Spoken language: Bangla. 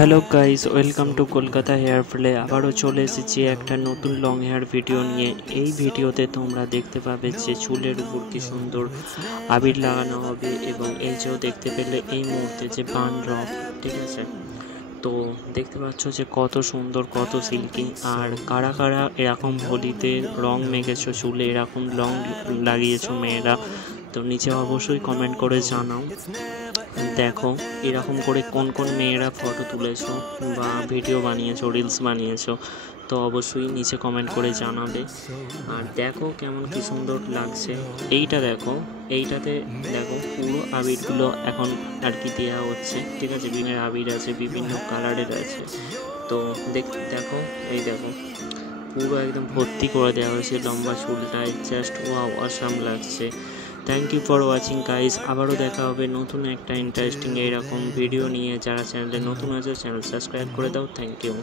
Hello guys, welcome to Kolkata hair flair. আবারও চলে এসেছি একটা নতুন লং হেয়ার ভিডিও নিয়ে। এই ভিডিওতে তোমরা দেখতে পাবে যে চুলের উপর কি সুন্দর আবির লাগানো হবে, এবং এই যে দেখতে পেলে এই মুহূর্তে যে বান ড্রপ, ঠিক আছে। তো দেখতে পাচ্ছ যে কত সুন্দর, কত সিল্কি। আর কারা কারা এরকম হোলিতে রং মেখেছো, চুলে এরকম লং লাগিয়েছো মেয়েরা, তো নিচে অবশ্যই কমেন্ট করে জানাও। দেখো এরকম করে কোন কোন মেয়েরা ফটো তুলেছো বা ভিডিও বানিয়েছো, রিলস বানিয়েছো, তো অবশ্যই নিচে কমেন্ট করে জানাবে। আর দেখো কেমন কি সুন্দর লাগছে। এইটা দেখো, এইটাতে দেখো পুরো আবিরগুলো এখন আর কি দেওয়া হচ্ছে, ঠিক আছে। বিভিন্ন আবির আছে, বিভিন্ন কালারের আছে। তো দেখো, এই দেখো পুরো একদম ভর্তি করে দেওয়া হয়েছে লম্বা চুলটায়। জাস্ট ওয়াও, অসাম লাগছে। Thank you for watching guys. আবারও দেখা হবে নতুন একটা ইন্টারেস্টিং এইরকম ভিডিও নিয়ে। যারা চ্যানেলে নতুন আছে চ্যানেল সাবস্ক্রাইব করে দাও। Thank you.